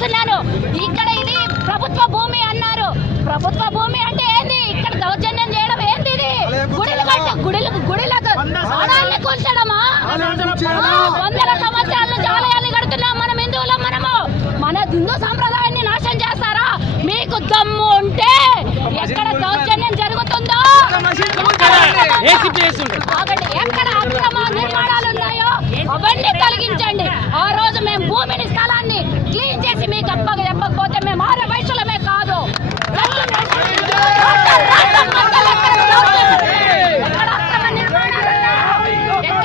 తెలియజేస్తున్నాను. ఇక్కడ ఇది ప్రభుత్వ భూమి అన్నారు. ప్రభుత్వ భూమి అంటే ఏంది? ఇక్కడ దౌర్జన్యం చేయడం ఏంది? ఇది గుడిలకు ఆడాలని కూర్చడమా? వందల సంవత్సరాల నుంచి ఆలయాన్ని కడుతున్నాం మనం హిందువులం. మన హిందూ సంప్రదాయాన్ని నాశనం చేస్తారా? మీకు దమ్ము ఉంటే ఎక్కడ దౌర్జన్యం జరుగుతుందో, ఎక్కడ అక్రమ నిర్మాణాలు ఉన్నాయో అవన్నీ తొలగించండి. ఆ రోజు మేము భూమిని స్థలాన్ని క్లీన్ చేసి మీకు